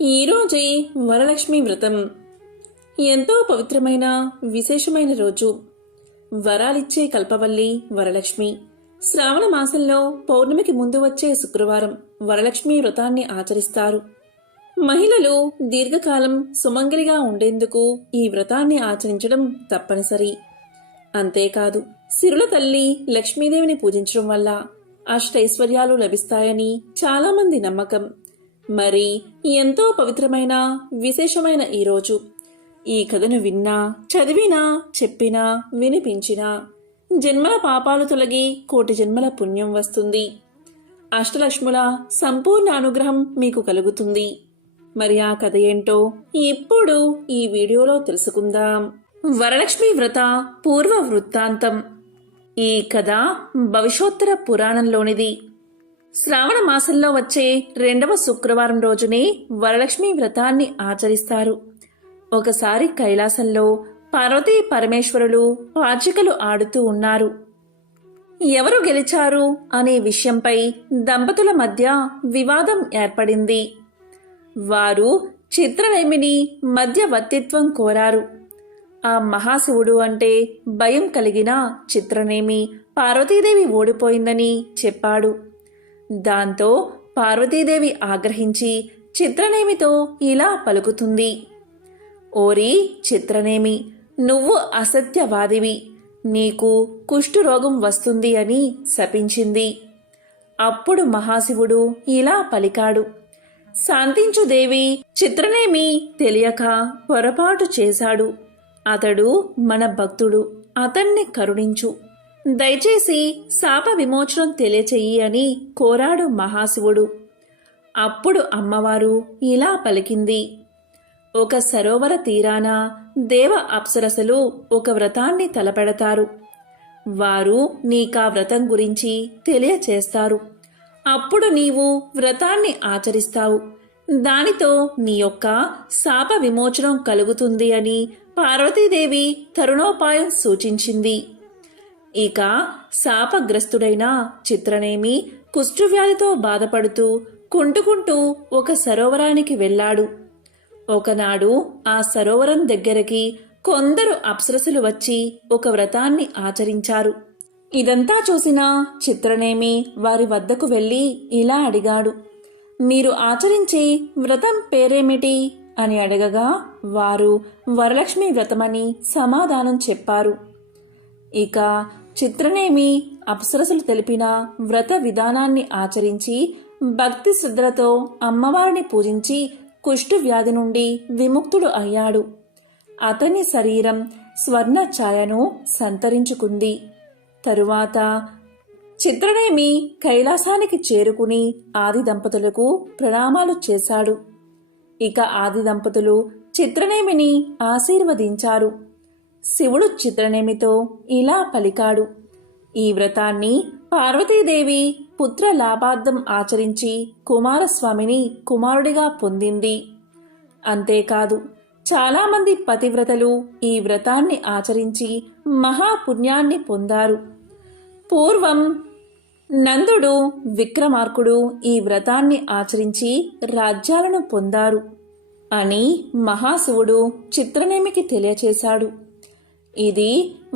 ఈరోజే వరలక్ష్మి వ్రతం ఎంతో పవిత్రమైన విశేషమైన రోజు. వరాలిచ్చే కల్పవల్లి వరలక్ష్మి. శ్రావణ మాసంలో పౌర్ణమికి ముందు వచ్చే శుక్రవారం వరలక్ష్మి వ్రతాన్ని ఆచరిస్తారు. మహిళలు దీర్ఘకాలం సుమంగలిగా ఉండేందుకు ఈ వ్రతాన్ని ఆచరించడం తప్పనిసరి. అంతేకాదు, సిరుల తల్లి లక్ష్మీదేవిని పూజించడం వల్ల అష్టైశ్వర్యాలు లభిస్తాయని చాలామంది నమ్మకం. మరి ఎంతో పవిత్రమైన విశేషమైన ఈరోజు ఈ కథను విన్నా, చదివినా, చెప్పినా, వినిపించినా జన్మల పాపాలు తొలగి కోటి జన్మల పుణ్యం వస్తుంది. అష్టలక్ష్ముల సంపూర్ణ అనుగ్రహం మీకు కలుగుతుంది. మరి ఆ కథ ఏంటో ఇప్పుడు ఈ వీడియోలో తెలుసుకుందాం. వరలక్ష్మి వ్రత పూర్వ వృత్తాంతం. ఈ కథ భవిష్యోత్తర పురాణంలోనిది. శ్రావణ మాసంలో వచ్చే 2వ శుక్రవారం రోజునే వరలక్ష్మి వ్రతాన్ని ఆచరిస్తారు. ఒకసారి కైలాసంలో పార్వతీ పరమేశ్వరులు పాచికలు ఆడుతూ ఉన్నారు. ఎవరు గెలిచారు అనే విషయంపై దంపతుల మధ్య వివాదం ఏర్పడింది. వారు చిత్రనేమిని మధ్యవర్తిత్వం కోరారు. ఆ మహాశివుడు అంటే భయం కలిగిన చిత్రనేమి పార్వతీదేవి ఓడిపోయిందని చెప్పాడు. దాంతో పార్వతీదేవి ఆగ్రహించి చిత్రనేమితో ఇలా పలుకుతుంది: ఓరి చిత్రనేమి, నువ్వు అసత్యవాదివి, నీకు కుష్ఠురోగం వస్తుంది అని శపించింది. అప్పుడు మహాశివుడు ఇలా పలికాడు: శాంతించు దేవి, చిత్రనేమి తెలియక పొరపాటు చేశాడు. అతడు మన భక్తుడు, అతన్ని కరుణించు, దయచేసి శాప విమోచనం తెలియచెయ్యి అని కోరాడు మహాశివుడు. అప్పుడు అమ్మవారు ఇలా పలికింది: ఒక సరోవర తీరాన దేవ అప్సరసలు ఒక వ్రతాన్ని తలపెడతారు. వారు నీకా వ్రతం గురించి తెలియచేస్తారు. అప్పుడు నీవు వ్రతాన్ని ఆచరిస్తావు. దానితో నీ యొక్క శాప విమోచనం కలుగుతుంది అని పార్వతీదేవి తరుణోపాయం సూచించింది. ఇక శాపగ్రస్తుడైన చిత్రనేమి కుష్ఠవ్యాధితో బాధపడుతూ కుంటుకుంటూ ఒక సరోవరానికి వెళ్ళాడు. ఒకనాడు ఆ సరోవరం దగ్గరికి కొందరు అప్సరసులు వచ్చి ఒక వ్రతాన్ని ఆచరించారు. ఇదంతా చూసిన చిత్రనేమి వారి వద్దకు వెళ్ళి ఇలా అడిగాడు: మీరు ఆచరించే వ్రతం పేరేమిటి అని అడగగా వారు వరలక్ష్మి వ్రతమని సమాధానం చెప్పారు. ఇక చిత్రనేమి అప్సరసులు తెలిపిన వ్రత విధానాన్ని ఆచరించి భక్తి శ్రద్ధలతో అమ్మవారిని పూజించి కుష్ఠు వ్యాధి నుండి విముక్తుడు అయ్యాడు. అతని శరీరం స్వర్ణ ఛాయను సంతరించుకుంది. తరువాత చిత్రనేమి కైలాసానికి చేరుకుని ఆది దంపతులకు ప్రణామాలు చేశాడు. ఇక ఆది దంపతులు చిత్రనేమిని ఆశీర్వదించారు. శివుడు చిత్రనేమితో ఇలా పలికాడు: ఈ వ్రతాన్ని పార్వతీదేవి పుత్ర లాభార్థం ఆచరించి కుమారస్వామిని కుమారుడిగా పొందింది. అంతేకాదు, చాలామంది పతివ్రతలు ఈ వ్రతాన్ని ఆచరించి మహాపుణ్యాన్ని పొందారు. పూర్వం నందుడు, విక్రమార్కుడు ఈ వ్రతాన్ని ఆచరించి రాజ్యాలను పొందారు అని మహాశివుడు చిత్రనేమికి తెలియచేశాడు. ఇది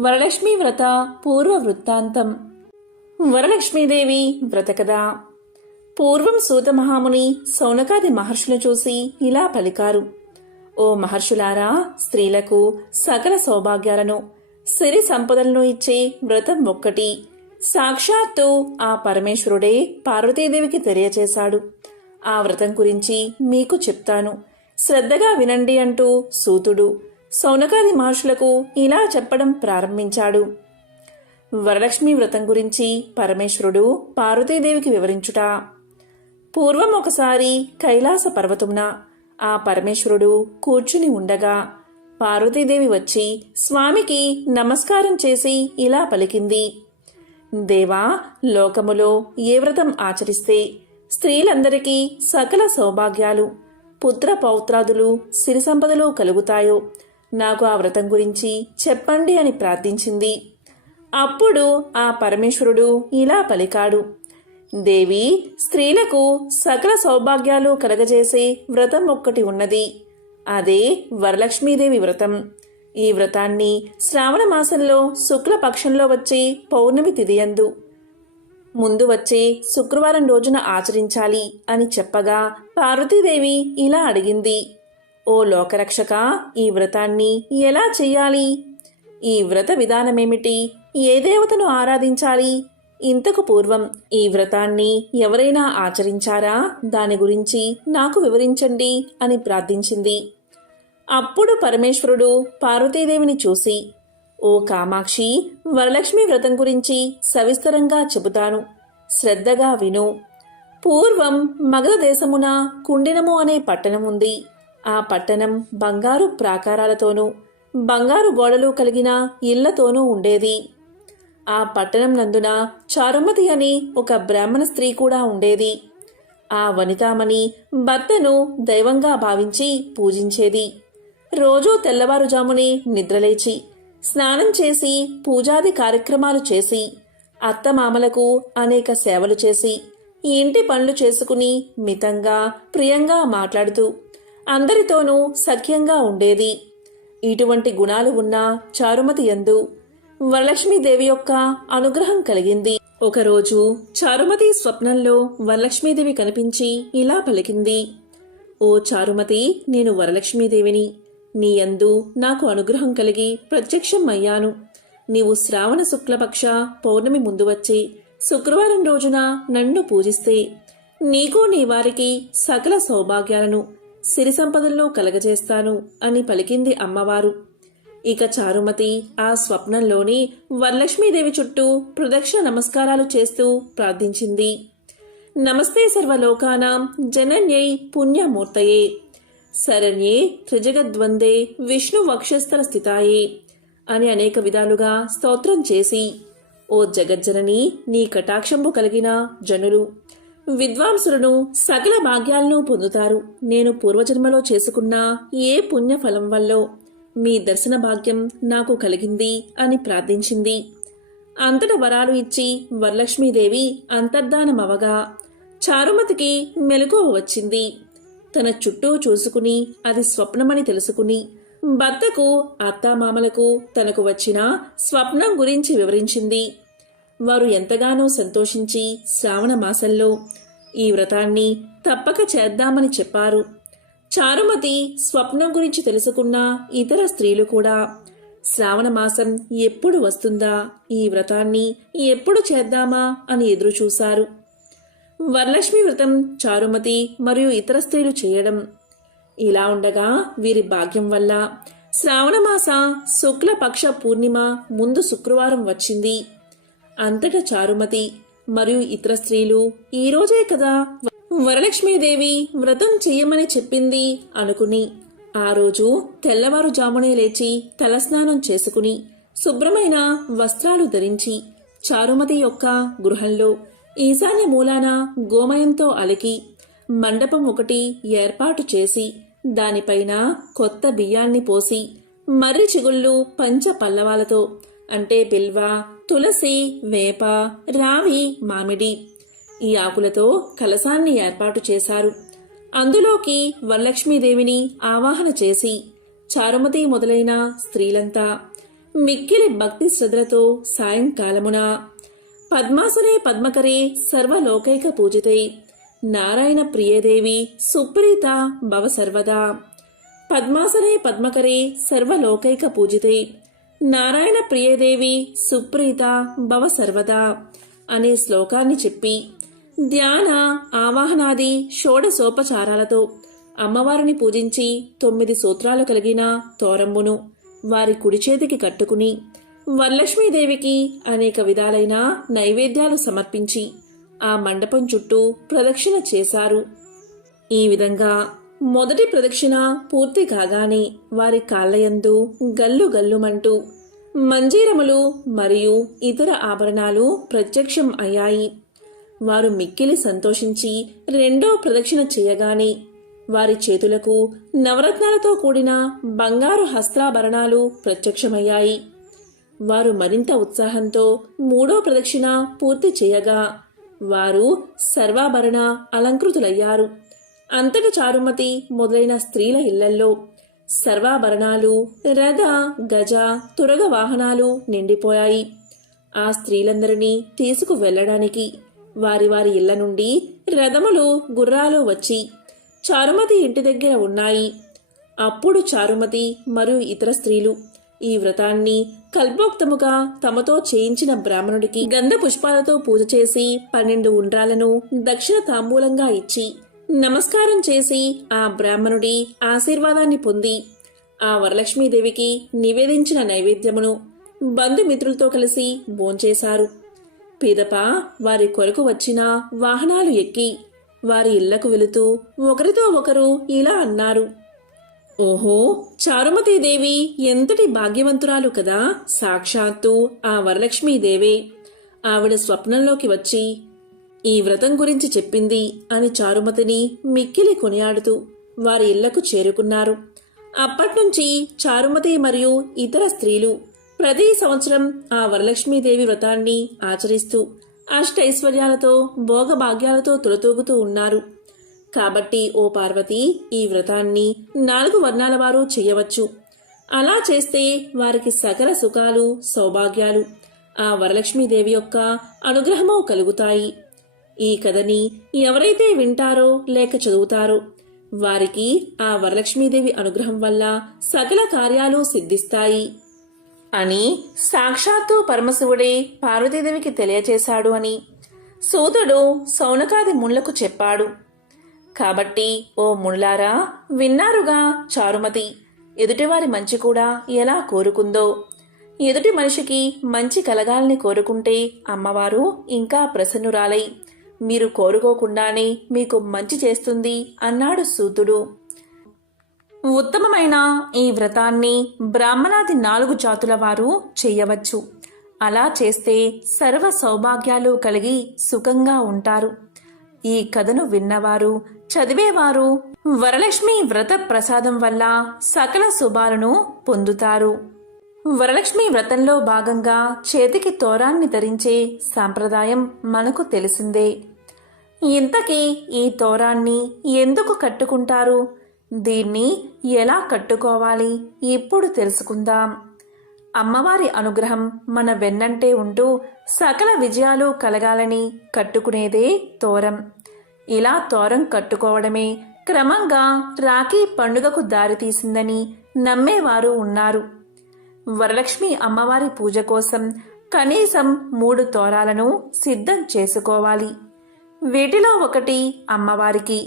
వరలక్ష్మి వ్రత పూర్వ వృత్తాంతం. వరలక్ష్మీదేవి వ్రత కథ. పూర్వం సూత మహాముని సౌనకాది మహర్షులను చూసి ఇలా పలికారు: ఓ మహర్షులారా, స్త్రీలకు సకల సౌభాగ్యాలను, సిరి సంపదలను ఇచ్చే వ్రతం ఒక్కటి. సాక్షాత్తు ఆ పరమేశ్వరుడే పార్వతీదేవికి తెలియచేశాడు. ఆ వ్రతం గురించి మీకు చెప్తాను, శ్రద్ధగా వినండి అంటూ సూతుడు సౌనకాది మహర్షులకు ఇలా చెప్పడం ప్రారంభించాడు. వరలక్ష్మి వ్రతం గురించి పరమేశ్వరుడు పార్వతీదేవికి వివరించుట. పూర్వం ఒకసారి కైలాస పర్వతమున ఆ పరమేశ్వరుడు కూర్చుని ఉండగా పార్వతీదేవి వచ్చి స్వామికి నమస్కారం చేసి ఇలా పలికింది: దేవా, లోకములో ఏ వ్రతం ఆచరిస్తే స్త్రీలందరికీ సకల సౌభాగ్యాలు, పుత్ర పౌత్రాదులు, సిరి సంపదలు కలుగుతాయో నాకు ఆ వ్రతం గురించి చెప్పండి అని ప్రార్థించింది. అప్పుడు ఆ పరమేశ్వరుడు ఇలా పలికాడు: దేవి, స్త్రీలకు సకల సౌభాగ్యాలు కలగజేసే వ్రతం ఒక్కటి ఉన్నది. అదే వరలక్ష్మీదేవి వ్రతం. ఈ వ్రతాన్ని శ్రావణ మాసంలో శుక్లపక్షంలో వచ్చే పౌర్ణమి తిథియందు ముందు వచ్చే శుక్రవారం రోజున ఆచరించాలి అని చెప్పగా పార్వతీదేవి ఇలా అడిగింది: ఓ లోకరక్షక, ఈ వ్రతాన్ని ఎలా చెయ్యాలి? ఈ వ్రత విధానమేమిటి? ఏ దేవతను ఆరాధించాలి? ఇంతకు పూర్వం ఈ వ్రతాన్ని ఎవరైనా ఆచరించారా? దాని గురించి నాకు వివరించండి అని ప్రార్థించింది. అప్పుడు పరమేశ్వరుడు పార్వతీదేవిని చూసి, ఓ కామాక్షి, వరలక్ష్మి వ్రతం గురించి సవిస్తరంగా చెబుతాను, శ్రద్ధగా విను. పూర్వం మగధ దేశమున కుండినము అనే పట్టణం ఉంది. ఆ పట్టణం బంగారు ప్రాకారాలతోనూ బంగారు గోడలు కలిగిన ఇళ్లతోనూ ఉండేది. ఆ పట్టణం నందున చారుమతి అని ఒక బ్రాహ్మణ స్త్రీ కూడా ఉండేది. ఆ వనితామణి భర్తను దైవంగా భావించి పూజించేది. రోజూ తెల్లవారుజామునే నిద్రలేచి స్నానం చేసి పూజాది కార్యక్రమాలు చేసి అత్తమామలకు అనేక సేవలు చేసి ఇంటి పనులు చేసుకుని మితంగా ప్రియంగా మాట్లాడుతూ అందరితోనూ సఖ్యంగా ఉండేది. ఇటువంటి గుణాలు ఉన్న చారుమతి యందు వరలక్ష్మీదేవి యొక్క అనుగ్రహం కలిగింది. ఒకరోజు చారుమతి స్వప్నంలో వరలక్ష్మీదేవి కనిపించి ఇలా పలికింది: ఓ చారుమతి, నేను వరలక్ష్మీదేవిని. నీ యందు నాకు అనుగ్రహం కలిగి ప్రత్యక్షం అయ్యాను. నీవు శ్రావణ శుక్లపక్ష పౌర్ణమి ముందు వచ్చి శుక్రవారం రోజున నన్ను పూజిస్తే నీకు నీ వారికి సకల సౌభాగ్యాలను సిరి సంపదలను కలగజేస్తాను అని పలికింది అమ్మవారు. ఇక చారుమతి ఆ స్వప్నంలోని వరలక్ష్మీదేవి చుట్టూ ప్రదక్షిణ నమస్కారాలు చేస్తూ ప్రార్థించింది. నమస్తే సర్వలోకానాం జనన్యై పుణ్యమూర్తయే శరణ్యే త్రిజగద్వందే విష్ణు వక్షస్థల స్థితాయే అని అనేక విధాలుగా స్తోత్రం చేసి, ఓ జగజ్జనని, నీ కటాక్షంబు కలిగిన జనులు విద్వాంసులను సకల భాగ్యాలను పొందుతారు. నేను పూర్వజన్మలో చేసుకున్న ఏ పుణ్యఫలం వల్లో మీ దర్శన భాగ్యం నాకు కలిగింది అని ప్రార్థించింది. అంతట వరాలు ఇచ్చి వరలక్ష్మీదేవి అంతర్ధానమవగా చారుమతికి మెలకువ వచ్చింది. తన చుట్టూ చూసుకుని అది స్వప్నమని తెలుసుకుని భర్తకు అత్తామామలకు తనకు వచ్చిన స్వప్నం గురించి వివరించింది. వారు ఎంతగానో సంతోషించి శ్రావణ మాసంలో ఈ వ్రతాన్ని తప్పక చేద్దామని చెప్పారు. చారుమతి స్వప్నం గురించి తెలుసుకున్న ఇతర స్త్రీలు కూడా శ్రావణ మాసం ఎప్పుడు వస్తుందా, ఈ వ్రతాన్ని ఎప్పుడు చేద్దామా అని ఎదురుచూశారు. వరలక్ష్మి వ్రతం చారుమతి మరియు ఇతర స్త్రీలు చేయడం ఇలా ఉండగా వీరి భాగ్యం వల్ల శ్రావణమాస శుక్లపక్ష పూర్ణిమ ముందు శుక్రవారం వచ్చింది. అంతటా చారుమతి మరియు ఇతర స్త్రీలు ఈ రోజే కదా వరలక్ష్మీదేవి వ్రతం చెయ్యమని చెప్పింది అనుకుని ఆ రోజు తెల్లవారుజామునే లేచి తలస్నానం చేసుకుని శుభ్రమైన వస్త్రాలు ధరించి చారుమతి యొక్క గృహంలో ఈశాన్య మూలాన గోమయంతో అలికి మండపం ఒకటి ఏర్పాటు చేసి దానిపైన కొత్త బియ్యాన్ని పోసి మర్రి చిగుళ్ళు పంచ పల్లవాలతో అంటే బిల్వ, తులసి, వేప, రావి, మామిడి ఈ ఆకులతో కలశాన్ని ఏర్పాటు చేశారు. అందులోకి వరలక్ష్మీదేవిని ఆవాహన చేసి చారుమతి మొదలైన స్త్రీలంతా మిక్కిలి భక్తి శ్రద్ధలతో సాయంకాలమున పద్మాసనే పద్మకరే సర్వలోకైక పూజితే నారాయణ ప్రియదేవి సుప్రీత భవ సర్వదా పద్మాసనే పద్మకరే సర్వలోకైక పూజితే నారాయణ ప్రియదేవి సుప్రీత భవ సర్వదా అనే శ్లోకాన్ని చెప్పి ధ్యాన ఆవాహనాది షోడశోపచారాలతో అమ్మవారిని పూజించి 9 సూత్రాలు కలిగిన తోరంబును వారి కుడి చేతికి కట్టుకుని వరలక్ష్మీదేవికి అనేక విధాలైన నైవేద్యాలు సమర్పించి ఆ మండపం చుట్టూ ప్రదక్షిణ చేశారు. ఈ విధంగా మొదటి ప్రదక్షిణ పూర్తి కాగానే వారి కాళ్లయందు గల్లు గల్లుమంటూ మంజీరములు మరియు ఇతర ఆభరణాలు ప్రత్యక్షం అయ్యాయి. వారు మిక్కిలి సంతోషించి రెండో ప్రదక్షిణ చేయగానే వారి చేతులకు నవరత్నాలతో కూడిన బంగారు హస్త్రాభరణాలు ప్రత్యక్షమయ్యాయి. వారు మరింత ఉత్సాహంతో మూడో ప్రదక్షిణ పూర్తి చేయగా వారు సర్వాభరణ అలంకృతులయ్యారు. అంతట చారుమతి మొదలైన స్త్రీల ఇళ్లల్లో సర్వాభరణాలు, రథ, గజ, తురగ వాహనాలు నిండిపోయాయి. ఆ స్త్రీలందరినీ తీసుకు వెళ్లడానికి వారి వారి ఇళ్ల నుండి రథములు, గుర్రాలు వచ్చి చారుమతి ఇంటి దగ్గర ఉన్నాయి. అప్పుడు చారుమతి మరియు ఇతర స్త్రీలు ఈ వ్రతాన్ని కల్పోక్తముగా తమతో చేయించిన బ్రాహ్మణుడికి గంధ పుష్పాలతో పూజ చేసి 12 ఉండ్రాలను దక్షిణ తాంబూలంగా ఇచ్చి నమస్కారం చేసి ఆ బ్రాహ్మణుడి ఆశీర్వాదాన్ని పొంది ఆ వరలక్ష్మీదేవికి నివేదించిన నైవేద్యమును బంధుమిత్రులతో కలిసి భోంచేశారు. పిదప వారి కొరకు వచ్చిన వాహనాలు ఎక్కి వారి ఇళ్లకు వెళుతూ ఒకరితో ఒకరు ఇలా అన్నారు: ఓహో, చారుమతీదేవి ఎంతటి భాగ్యవంతురాలు కదా! సాక్షాత్తు ఆ వరలక్ష్మీదేవే. ఆవిడ స్వప్నంలోకి వచ్చి ఈ వ్రతం గురించి చెప్పింది అని చారుమతిని మిక్కిలి కొనియాడుతూ వారి ఇళ్లకు చేరుకున్నారు. అప్పట్నుంచి చారుమతి మరియు ఇతర స్త్రీలు ప్రతి సంవత్సరం ఆ వరలక్ష్మీదేవి వ్రతాన్ని ఆచరిస్తూ అష్టైశ్వర్యాలతో భోగభాగ్యాలతో తులతూగుతూ ఉన్నారు. కాబట్టి ఓ పార్వతి, ఈ వ్రతాన్ని 4 వర్ణాల వారు చెయ్యవచ్చు. అలా చేస్తే వారికి సకల సుఖాలు, సౌభాగ్యాలు, ఆ వరలక్ష్మీదేవి యొక్క అనుగ్రహము కలుగుతాయి. ఈ కథని ఎవరైతే వింటారో లేక చదువుతారో వారికి ఆ వరలక్ష్మీదేవి అనుగ్రహం వల్ల సకల కార్యాలు సిద్ధిస్తాయి అని సాక్షాత్తు పరమశివుడే పార్వతీదేవికి తెలియచేశాడు అని సూతుడు సౌనకాది మునులకు చెప్పాడు. కాబట్టి ఓ మునులారా, విన్నారుగా చారుమతి ఎదుటివారి మంచి కూడా ఎలా కోరుకుందో. ఎదుటి మనిషికి మంచి కలగాలని కోరుకుంటే అమ్మవారు ఇంకా ప్రసన్నురాలై మీరు కోరుకోకుండానే మీకు మంచి చేస్తుంది అన్నాడు సూతుడు. ఉత్తమమైన ఈ వ్రతాన్ని బ్రాహ్మణాది 4 జాతుల వారు చెయ్యవచ్చు. అలా చేస్తే సర్వ సౌభాగ్యాలు కలిగి సుఖంగా ఉంటారు. ఈ కథను విన్నవారు, చదివేవారు వరలక్ష్మి వ్రత ప్రసాదం వల్ల సకల శుభాలను పొందుతారు. వరలక్ష్మి వ్రతంలో భాగంగా చేతికి తోరాన్ని ధరించే సాంప్రదాయం మనకు తెలిసిందే. ఇంతకీ ఈ తోరాన్ని ఎందుకు కట్టుకుంటారు? దీన్ని ఎలా కట్టుకోవాలి ఇప్పుడు తెలుసుకుందాం. అమ్మవారి అనుగ్రహం మన వెన్నంటే ఉంటూ సకల విజయాలు కలగాలని కట్టుకునేదే తోరం. ఇలా తోరం కట్టుకోవడమే క్రమంగా రాఖీ పండుగకు దారితీసిందని నమ్మేవారు ఉన్నారు. వరలక్ష్మి అమ్మవారి పూజ కోసం కనీసం 3 తోరాలను సిద్ధం చేసుకోవాలి. వీటిలో ఒకటి అమ్మవారికి,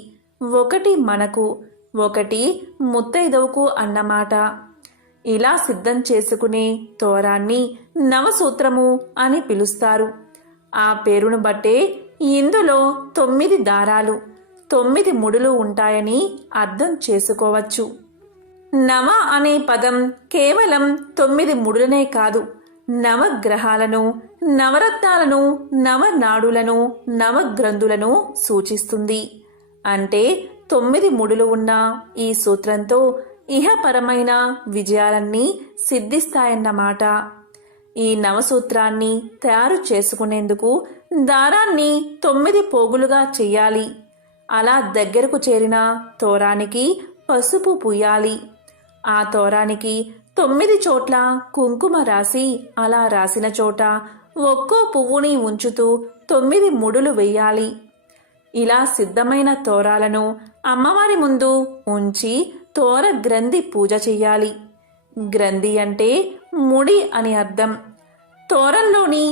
ఒకటి మనకు, ఒకటి ముత్తైదవుకు అన్నమాట. ఇలా సిద్ధం చేసుకునే తోరాన్ని నవసూత్రము అని పిలుస్తారు. ఆ పేరును బట్టే ఇందులో 9 దారాలు, 9 ముడులు ఉంటాయని అర్థం చేసుకోవచ్చు. నవ అనే పదం కేవలం 9 ముడులనే కాదు, నవగ్రహాలను, నవరత్నాలను, నవనాడులను, నవగ్రంథులను సూచిస్తుంది. అంటే 9 ముడులు ఉన్న ఈ సూత్రంతో ఇహపరమైన విజయాలన్నీ సిద్ధిస్తాయన్నమాట. ఈ నవసూత్రాన్ని తయారు చేసుకునేందుకు దారాన్ని 9 పోగులుగా చెయ్యాలి. అలా దగ్గరకు చేరిన తోరానికి పసుపు పూయాలి. ఆ తోరానికి 9 చోట్ల కుంకుమ రాసి అలా రాసిన చోట ఒక్కో పువ్వుని ఉంచుతూ 9 ముడులు వెయ్యాలి. ఇలా సిద్ధమైన తోరాలను అమ్మవారి ముందు ఉంచి తోర గ్రంథి పూజ చెయ్యాలి. గ్రంథి అంటే ముడి అని అర్థం. తోరంలోని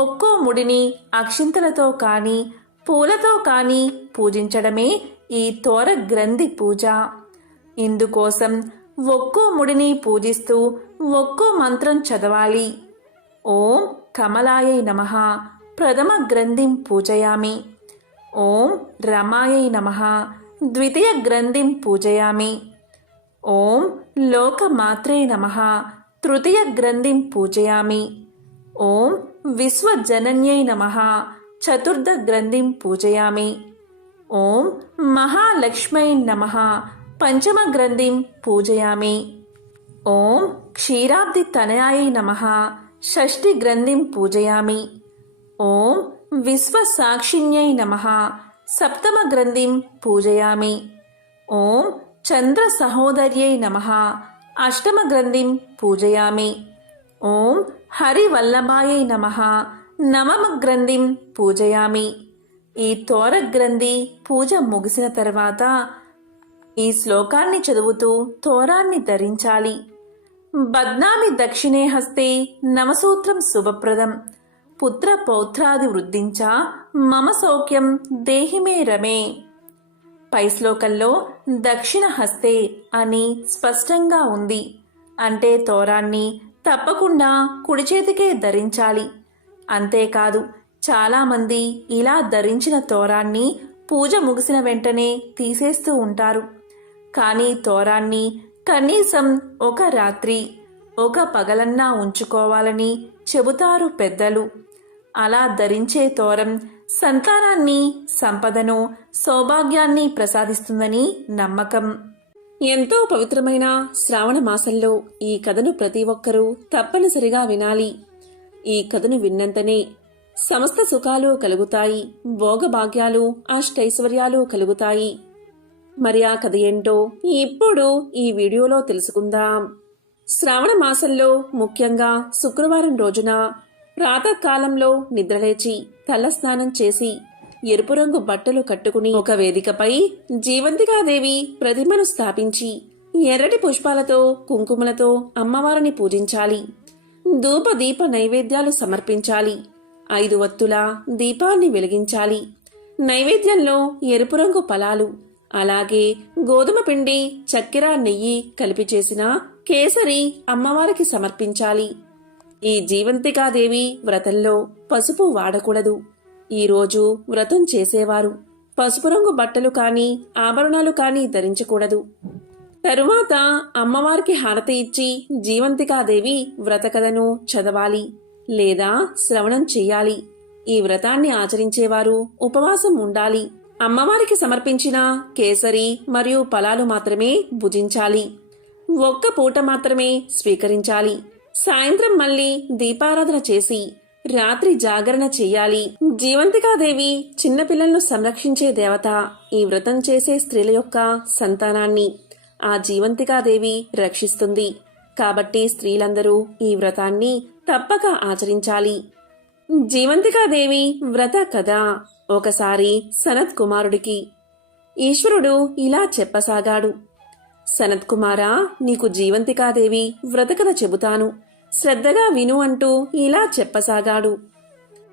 ఒక్కో ముడిని అక్షింతలతో కానీ పూలతో కానీ పూజించడమే ఈ తోర గ్రంథి పూజ. ఇందుకోసం ఒక్కో ముడిని పూజిస్తూ ఒక్కో మంత్రం చదవాలి. ఓం కమలాయై నమః ప్రథమ గ్రంథిం పూజయామి. ఓం రమాయై నమః ద్వితీయ గ్రంథిం పూజయామి. ఓం లోకమాత్రే నమః తృతీయ గ్రంథిం పూజయామి. ఓం విశ్వజనన్యై నమః చతుర్థ గ్రంథిం పూజయామి. ఓం మహాలక్ష్మై నమః పంచమ గ్రంథిం పూజయామి. ఓం క్షీరాబ్ది తనయాయై నమః షష్ఠి గ్రంథిం పూజయామి. ఓం విశ్వసాక్షిణ్యై నమః సప్తమ గ్రంథిం పూజయామి. ఓం చంద్ర సహోదర్యై నమః అష్టమ గ్రంథిం పూజయామి. ఓం హరివల్లభాయై నమః నవమ గ్రంథిం పూజయామి. ఈ తోర గ్రంథి పూజ ముగిసిన తర్వాత ఈ శ్లోకాన్ని చదువుతూ తోరాన్ని ధరించాలి. బద్నామి దక్షిణే హస్తే నవసూత్రం శుభప్రదం పుత్ర పౌత్రాది వృద్ధించ మమ సౌఖ్యం దేహిమే రమే. పై శ్లోకంలో దక్షిణ హస్తే అని స్పష్టంగా ఉంది. అంటే తోరాన్ని తప్పకుండా కుడి చేతికే ధరించాలి. అంతేకాదు చాలామంది ఇలా ధరించిన తోరాన్ని పూజ ముగిసిన వెంటనే తీసేస్తూ ఉంటారు. కానీ తోరాన్ని కనీసం ఒక రాత్రి ఒక పగలన్నా ఉంచుకోవాలని చెబుతారు పెద్దలు. అలా ధరించే తోరం సంతానాన్ని, సంపదను, సౌభాగ్యాన్ని ప్రసాదిస్తుందని నమ్మకం. ఎంతో పవిత్రమైన శ్రావణ మాసంలో ఈ కథను ప్రతి ఒక్కరూ తప్పనిసరిగా వినాలి. ఈ కథను విన్నంతనే సమస్త సుఖాలు కలుగుతాయి, భోగభాగ్యాలు, అష్టైశ్వర్యాలు కలుగుతాయి. మరి ఆ కథ ఏంటో ఇప్పుడు ఈ వీడియోలో తెలుసుకుందాం. శ్రావణ మాసంలో ముఖ్యంగా శుక్రవారం రోజున ప్రాతకాలంలో నిద్రలేచి తలస్నానం చేసి ఎరుపు రంగు బట్టలు కట్టుకుని ఒక వేదికపై జీవంతికాదేవి ప్రతిమను స్థాపించి ఎర్రటి పుష్పాలతో, కుంకుమలతో అమ్మవారిని పూజించాలి. ధూప దీప నైవేద్యాలు సమర్పించాలి. 5 వత్తుల దీపాన్ని వెలిగించాలి. నైవేద్యంలో ఎరుపు రంగు ఫలాలు, అలాగే గోధుమ పిండి, చక్కెర, నెయ్యి కలిపి చేసిన కేసరి అమ్మవారికి సమర్పించాలి. ఈ జీవంతికాదేవి వ్రతంలో పసుపు వాడకూడదు. ఈరోజు వ్రతం చేసేవారు పసుపు రంగు బట్టలు కానీ ఆభరణాలు కానీ ధరించకూడదు. తరువాత అమ్మవారికి హారతి ఇచ్చి జీవంతికాదేవి వ్రత కథను చదవాలి లేదా శ్రవణం చెయ్యాలి. ఈ వ్రతాన్ని ఆచరించేవారు ఉపవాసం ఉండాలి. అమ్మవారికి సమర్పించిన కేసరి మరియు ఫలాలు మాత్రమే భుజించాలి. ఒక్క పూట మాత్రమే స్వీకరించాలి. సాయంత్రం మళ్ళీ దీపారాధన చేసి రాత్రి జాగరణ చెయ్యాలి. జీవంతికాదేవి చిన్నపిల్లలను సంరక్షించే దేవత. ఈ వ్రతం చేసే స్త్రీల యొక్క సంతానాన్ని ఆ జీవంతికాదేవి రక్షిస్తుంది. కాబట్టి స్త్రీలందరూ ఈ వ్రతాన్ని తప్పక ఆచరించాలి. జీవంతికాదేవి వ్రత కథ. ఒకసారి సనత్ కుమారుడికి ఈశ్వరుడు ఇలా చెప్పసాగాడు. సనత్ కుమారా, నీకు జీవంతికాదేవి వ్రతకథ చెబుతాను, శ్రద్ధగా విను అంటూ ఇలా చెప్పసాగాడు.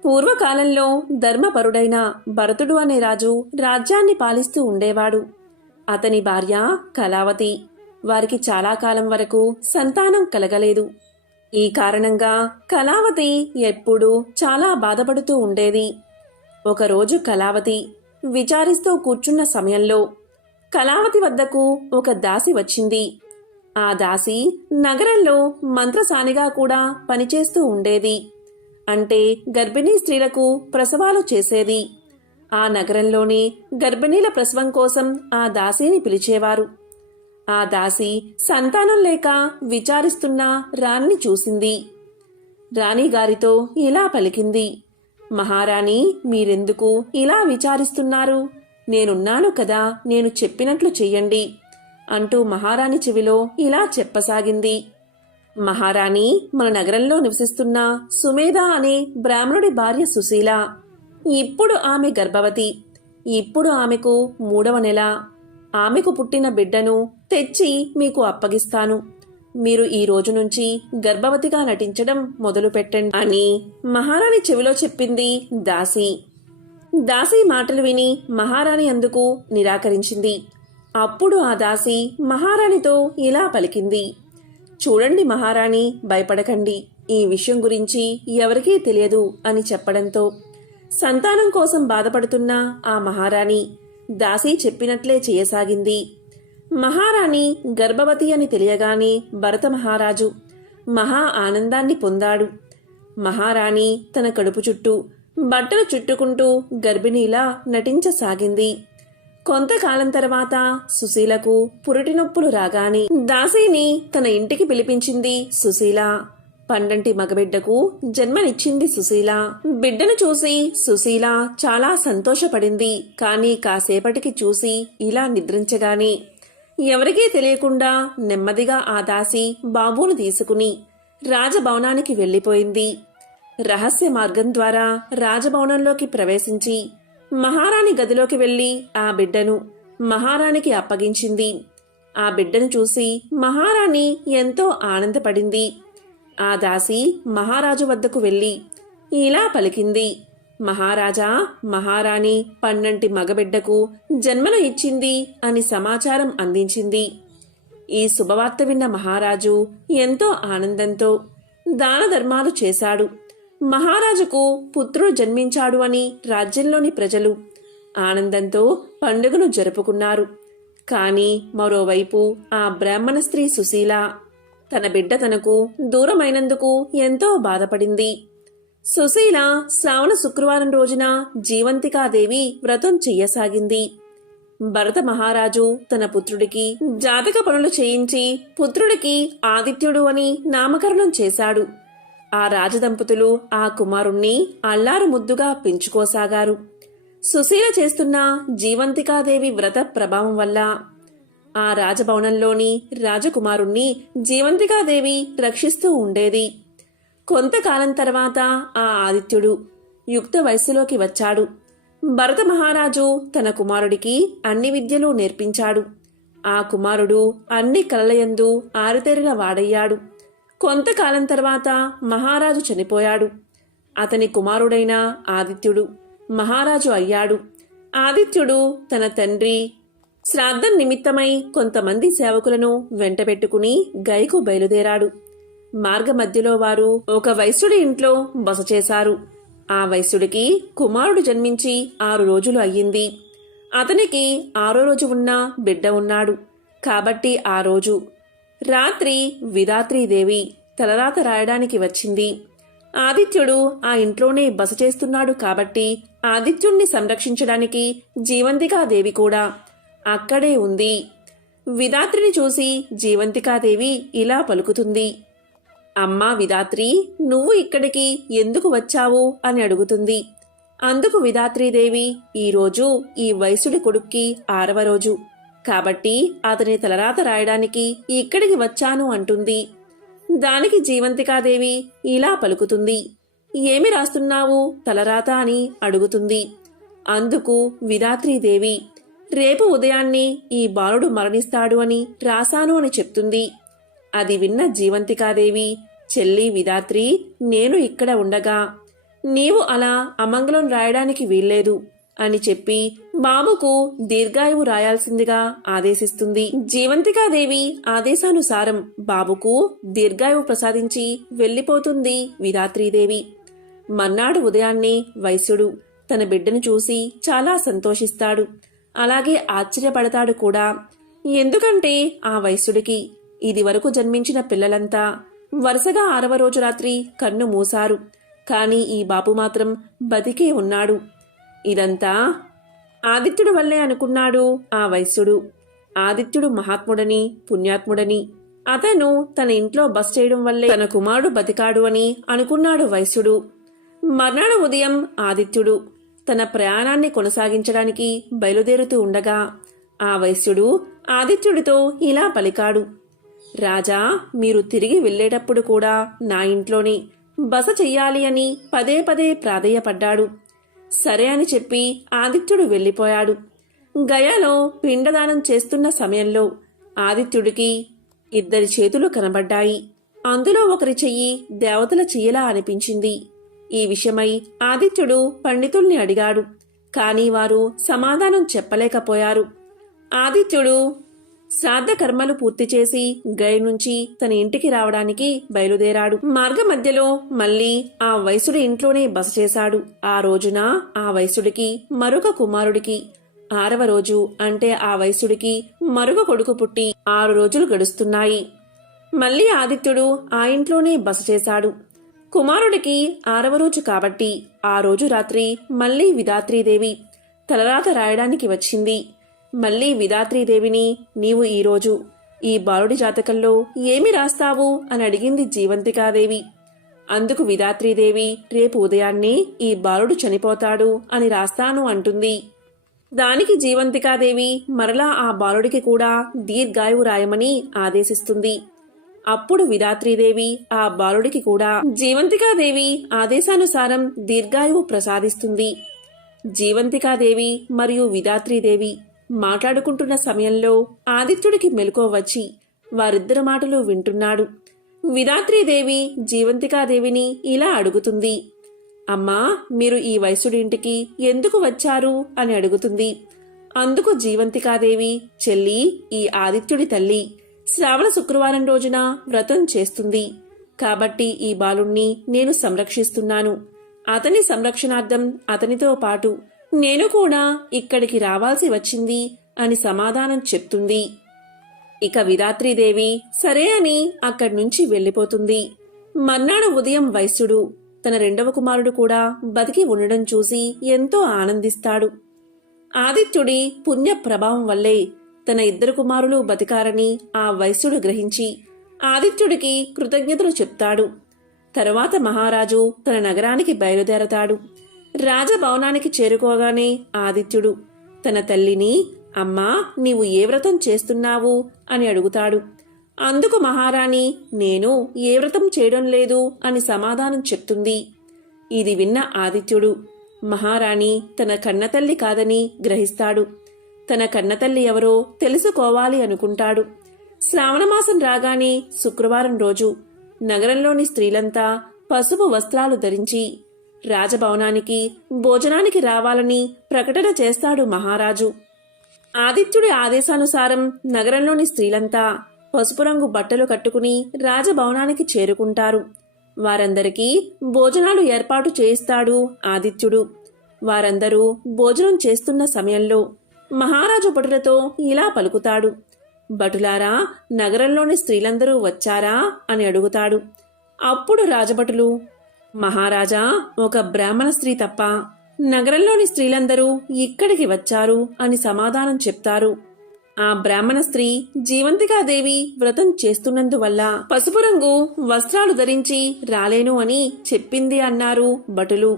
పూర్వకాలంలో ధర్మపరుడైన భరతుడు అనే రాజు రాజ్యాన్ని పాలిస్తూ ఉండేవాడు. అతని భార్య కళావతి. వారికి చాలా కాలం వరకు సంతానం కలగలేదు. ఈ కారణంగా కళావతి ఎప్పుడూ చాలా బాధపడుతూ ఉండేది. ఒకరోజు కళావతి విచారిస్తూ కూర్చున్న సమయంలో కళావతి వద్దకు ఒక దాసి వచ్చింది. ఆ దాసి నగరంలో మంత్రసానిగా కూడా పనిచేస్తూ ఉండేది. అంటే గర్భిణీ స్త్రీలకు ప్రసవాలు చేసేది. ఆ నగరంలోని గర్భిణీల ప్రసవం కోసం ఆ దాసిని పిలిచేవారు. ఆ దాసి సంతానం లేక విచారిస్తున్న రాణిని చూసింది. రాణిగారితో ఇలా పలికింది, మహారాణి, మీరెందుకు ఇలా విచారిస్తున్నారు? నేనున్నాను కదా, నేను చెప్పినట్లు చెయ్యండి అంటూ మహారాణి చెవిలో ఇలా చెప్పసాగింది. మహారాణి, మన నగరంలో నివసిస్తున్న సుమేధ అనే బ్రాహ్మణుడి భార్య సుశీల. ఇప్పుడు ఆమె గర్భవతి. ఇప్పుడు ఆమెకు 3వ నెల. ఆమెకు పుట్టిన బిడ్డను తెచ్చి మీకు అప్పగిస్తాను. మీరు ఈ రోజు నుంచి గర్భవతిగా నటించడం మొదలు పెట్టండి అని మహారాణి చెవిలో చెప్పింది దాసి. దాసి మాటలు విని మహారాణి అందుకు నిరాకరించింది. అప్పుడు ఆ దాసి మహారాణితో ఇలా పలికింది, చూడండి మహారాణి, భయపడకండి. ఈ విషయం గురించి ఎవరికీ తెలియదు అని చెప్పడంతో సంతానం కోసం బాధపడుతున్న ఆ మహారాణి దాసి చెప్పినట్లే చేయసాగింది. మహారాణి గర్భవతి అని తెలియగానే భరత మహారాజు మహా ఆనందాన్ని పొందాడు. మహారాణి తన కడుపు చుట్టూ బట్టలు చుట్టుకుంటూ గర్భిణీలా నటించసాగింది. కొంతకాలం తర్వాత సుశీలకు పురిటి నొప్పులు రాగానే దాసీని తన ఇంటికి పిలిపించింది సుశీల. పండంటి మగబిడ్డకు జన్మనిచ్చింది సుశీల. బిడ్డను చూసి సుశీల చాలా సంతోషపడింది. కాని కాసేపటికి చూసి ఇలా నిద్రించగానే ఎవరికీ తెలియకుండా నెమ్మదిగా ఆ దాసి బాబును తీసుకుని రాజభవనానికి వెళ్ళిపోయింది. రహస్య మార్గం ద్వారా రాజభవనంలోకి ప్రవేశించి మహారాణి గదిలోకి వెళ్లి ఆ బిడ్డను మహారాణికి అప్పగించింది. ఆ బిడ్డను చూసి మహారాణి ఎంతో ఆనందపడింది. ఆ దాసి మహారాజు వద్దకు వెళ్లి ఇలా పలికింది: మహారాజా, మహారాణి పండంటి మగబిడ్డకు జన్మను ఇచ్చింది అని సమాచారం అందించింది. ఈ శుభవార్త విన్న మహారాజు ఎంతో ఆనందంతో దాన ధర్మాలు చేశాడు. మహారాజుకు పుత్రుడు జన్మించాడు అని రాజ్యంలోని ప్రజలు ఆనందంతో పండుగను జరుపుకున్నారు. కాని మరోవైపు ఆ బ్రాహ్మణ స్త్రీ సుశీల తన బిడ్డ తనకు దూరమైనందుకు ఎంతో బాధపడింది. సుశీల శ్రావణ శుక్రవారం రోజున జీవంతికాదేవి వ్రతం చెయ్యసాగింది. భరత మహారాజు తన పుత్రుడికి జాతక పనులు చేయించి పుత్రుడికి ఆదిత్యుడు అని నామకరణం చేశాడు. ఆ రాజదంపతులు ఆ కుమారుణ్ణి అల్లారు ముద్దుగా పెంచుకోసాగారు. సుశీల చేస్తున్న జీవంతికాదేవి వ్రత ప్రభావం వల్ల ఆ రాజభవనంలోని రాజకుమారుణ్ణి జీవంతికాదేవి రక్షిస్తూ ఉండేది. కొంతకాలం తర్వాత ఆ ఆదిత్యుడు యుక్త వయస్సులోకి వచ్చాడు. భరత మహారాజు తన కుమారుడికి అన్ని విద్యలు నేర్పించాడు. ఆ కుమారుడు అన్ని కలలయందు ఆరితేరిన వాడయ్యాడు. కొంతకాలం తర్వాత మహారాజు చనిపోయాడు. అతని కుమారుడైన ఆదిత్యుడు మహారాజు అయ్యాడు. ఆదిత్యుడు తన తండ్రి శ్రాద్ధం నిమిత్తమై కొంతమంది సేవకులను వెంటబెట్టుకుని గైకు బయలుదేరాడు. మార్గమధ్యలో వారు ఒక వైశ్యుడి ఇంట్లో బస చేశారు. ఆ వైశ్యుడికి కుమారుడు జన్మించి 6 రోజులు అయ్యింది. అతనికి 6వ రోజు ఉన్న బిడ్డ ఉన్నాడు. కాబట్టి ఆ రోజు రాత్రి విధాత్రీదేవి తలరాత రాయడానికి వచ్చింది. ఆదిత్యుడు ఆ ఇంట్లోనే బస చేస్తున్నాడు కాబట్టి ఆదిత్యుణ్ణి సంరక్షించడానికి జీవంతికాదేవి కూడా అక్కడే ఉంది. విధాత్రిని చూసి జీవంతికాదేవి ఇలా పలుకుతుంది: అమ్మా విధాత్రి, నువ్వు ఇక్కడికి ఎందుకు వచ్చావు అని అడుగుతుంది. అందుకు విధాత్రీదేవి, ఈరోజు ఈ వైశ్యుడి కొడుక్కి 6వ రోజు కాబట్టి అతని తలరాత రాయడానికి ఇక్కడికి వచ్చాను అంటుంది. దానికి జీవంతికాదేవి ఇలా పలుకుతుంది: ఏమి రాస్తున్నావు తలరాత అని అడుగుతుంది. అందుకు విధాత్రీదేవి, రేపు ఉదయాన్నే ఈ బాలుడు మరణిస్తాడు అని రాశాను అని చెప్తుంది. అది విన్న జీవంతికాదేవి, చెల్లి విధాత్రి, నేను ఇక్కడ ఉండగా నీవు అలా అమంగళం రాయడానికి వీల్లేదు అని చెప్పి బాబుకు దీర్ఘాయువు రాయాల్సిందిగా ఆదేశిస్తుంది. జీవంతికాదేవి ఆదేశానుసారం బాబుకు దీర్ఘాయువు ప్రసాదించి వెళ్లిపోతుంది విధాత్రీదేవి. మర్నాడు ఉదయాన్నే వైశ్యుడు తన బిడ్డను చూసి చాలా సంతోషిస్తాడు. అలాగే ఆశ్చర్యపడతాడు కూడా. ఎందుకంటే ఆ వైశ్యుడికి ఇదివరకు జన్మించిన పిల్లలంతా వరుసగా 6వ రోజు రాత్రి కన్ను మూశారు. కాని ఈ బాబు మాత్రం బతికే ఉన్నాడు. ఇదంతా ఆదిత్యుడు వల్లే అనుకున్నాడు ఆ వైశ్యుడు. ఆదిత్యుడు మహాత్ముడని, పుణ్యాత్ముడని, అతను తన ఇంట్లో బస చేయడం వల్లే తన కుమారుడు బతికాడు అని అనుకున్నాడు వైశ్యుడు. మర్నాడు ఉదయం ఆదిత్యుడు తన ప్రయాణాన్ని కొనసాగించడానికి బయలుదేరుతూ ఉండగా ఆ వైశ్యుడు ఆదిత్యుడితో ఇలా పలికాడు: రాజా, మీరు తిరిగి వెళ్లేటప్పుడు కూడా నా ఇంట్లోనే బస చెయ్యాలి అని పదే పదే ప్రాధేయపడ్డాడు. సరే అని చెప్పి ఆదిత్యుడు వెళ్లిపోయాడు. గయాలో పిండదానం చేస్తున్న సమయంలో ఆదిత్యుడికి 2 చేతులు కనబడ్డాయి. అందులో ఒకరి చెయ్యి దేవతల చెయ్యలా అనిపించింది. ఈ విషయమై ఆదిత్యుడు పండితుల్ని అడిగాడు. కాని వారు సమాధానం చెప్పలేకపోయారు. ఆదిత్యుడు శ్రాద్ధ కర్మలు పూర్తి చేసి గయ నుంచి తన ఇంటికి రావడానికి బయలుదేరాడు. మార్గ మధ్యలో మళ్లీ ఆ వైశ్యుడి ఇంట్లోనే బస చేశాడు. ఆ రోజున ఆ వైశ్యుడికి మరొక కుమారుడికి 6వ రోజు అంటే ఆ వైశ్యుడికి మరొక కొడుకు పుట్టి 6 రోజులు గడుస్తున్నాయి. మళ్లీ ఆదిత్యుడు ఆ ఇంట్లోనే బస చేశాడు. కుమారుడికి 6వ రోజు కాబట్టి ఆ రోజు రాత్రి మళ్లీ విధాత్రీదేవి తలరాత రాయడానికి వచ్చింది. మళ్లీ విధాత్రీదేవిని, నీవు ఈరోజు ఈ బాలుడి జాతకంలో ఏమి రాస్తావు అని అడిగింది జీవంతికాదేవి. అందుకు విధాత్రీదేవి రేపు ఉదయాన్నే ఈ బాలుడు చనిపోతాడు అని రాస్తాను అంటుంది. దానికి జీవంతికాదేవి మరలా ఆ బాలుడికి కూడా దీర్ఘాయువు రాయమని ఆదేశిస్తుంది. అప్పుడు విధాత్రీదేవి ఆ బాలుడికి కూడా జీవంతికాదేవి ఆదేశానుసారం దీర్ఘాయువు ప్రసాదిస్తుంది. జీవంతికాదేవి మరియు విధాత్రీదేవి మాట్లాడుకుంటున్న సమయంలో ఆదిత్యుడికి మెలకువ వచ్చి వారిద్దరి మాటలు వింటున్నాడు. విధాత్రీదేవి జీవంతికాదేవిని ఇలా అడుగుతుంది. అమ్మా, మీరు ఈ వైశ్యుడింటికి ఎందుకు వచ్చారు అని అడుగుతుంది. అందుకు జీవంతికాదేవి, చెల్లి, ఈ ఆదిత్యుడి తల్లి శ్రావణ శుక్రవారం రోజున వ్రతం చేస్తుంది కాబట్టి ఈ బాలుణ్ణి నేను సంరక్షిస్తున్నాను. అతని సంరక్షణార్థం అతనితో పాటు నేను కూడా ఇక్కడికి రావాల్సి వచ్చింది అని సమాధానం చెప్తుంది. ఇక విధాత్రీదేవి సరే అని అక్కడి నుంచి వెళ్లిపోతుంది. మర్నాడు ఉదయం వైశ్యుడు తన రెండవ కుమారుడు కూడా బతికి ఉండడం చూసి ఎంతో ఆనందిస్తాడు. ఆదిత్యుడి పుణ్య ప్రభావం వల్లే తన ఇద్దరు కుమారులు బతికారని ఆ వైశ్యుడు గ్రహించి ఆదిత్యుడికి కృతజ్ఞతలు చెప్తాడు. తరువాత మహారాజు తన నగరానికి బయలుదేరతాడు. రాజభవనానికి చేరుకోగానే ఆదిత్యుడు తన తల్లిని, అమ్మా, నీవు ఏ వ్రతం చేస్తున్నావు అని అడుగుతాడు. అందుకు మహారాణి, నేను ఏ వ్రతం చేయడం లేదు అని సమాధానం చెప్తుంది. ఇది విన్న ఆదిత్యుడు మహారాణి తన కన్నతల్లి కాదని గ్రహిస్తాడు. తన కన్నతల్లి ఎవరో తెలుసుకోవాలి అనుకుంటాడు. శ్రావణమాసం రాగానే శుక్రవారం రోజు నగరంలోని స్త్రీలంతా పసుపు వస్త్రాలు ధరించి రాజభవనానికి భోజనానికి రావాలని ప్రకటన చేస్తాడు మహారాజు. ఆదిత్యుడి ఆదేశానుసారం నగరంలోని స్త్రీలంతా పసుపు రంగు బట్టలు కట్టుకుని రాజభవనానికి చేరుకుంటారు. వారందరికీ భోజనాలు ఏర్పాటు చేయిస్తాడు ఆదిత్యుడు. వారందరూ భోజనం చేస్తున్న సమయంలో మహారాజు భటులతో ఇలా పలుకుతాడు. భటులారా, నగరంలోని స్త్రీలందరూ వచ్చారా అని అడుగుతాడు. అప్పుడు రాజభటులు, మహారాజా, ఒక బ్రాహ్మణ స్త్రీ తప్ప నగరంలోని స్త్రీలందరూ ఇక్కడికి వచ్చారు అని సమాధానం చెప్తారు. ఆ బ్రాహ్మణ స్త్రీ జీవంతికాదేవి వ్రతం చేస్తున్నందువల్ల పసుపు రంగు వస్త్రాలు ధరించి రాలేను అని చెప్పింది అన్నారు భటులు.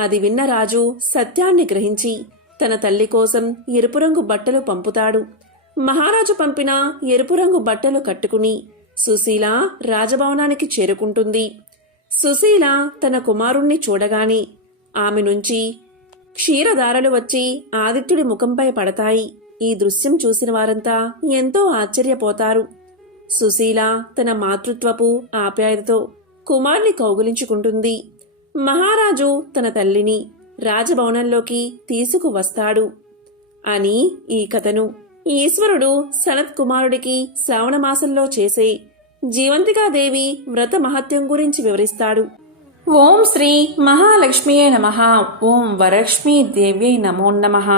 అది విన్న రాజు సత్యాన్ని గ్రహించి తన తల్లి కోసం ఎరుపు రంగు బట్టలు పంపుతాడు. మహారాజు పంపిన ఎరుపు రంగు బట్టలు కట్టుకుని సుశీల రాజభవనానికి చేరుకుంటుంది. సుశీల తన కుమారుణ్ణి చూడగానే ఆమె నుంచి క్షీరధారలు వచ్చి ఆదిత్యుడి ముఖంపై పడతాయి. ఈ దృశ్యం చూసిన వారంతా ఎంతో ఆశ్చర్యపోతారు. సుశీల తన మాతృత్వపు ఆప్యాయతతో కుమార్ని కౌగిలించుకుంటుంది. మహారాజు తన తల్లిని రాజభవనంలోకి తీసుకువస్తాడు అని ఈ కథను ఈశ్వరుడు సనత్ కుమారుడికి శ్రావణమాసంలో చేసే జీవంతికాదేవి వ్రత మహత్యం గురించి వివరిస్తాడు. ఓం శ్రీ మహాలక్ష్మియే నమః. ఓం వరలక్ష్మీ దేవ్యై నమో నమః.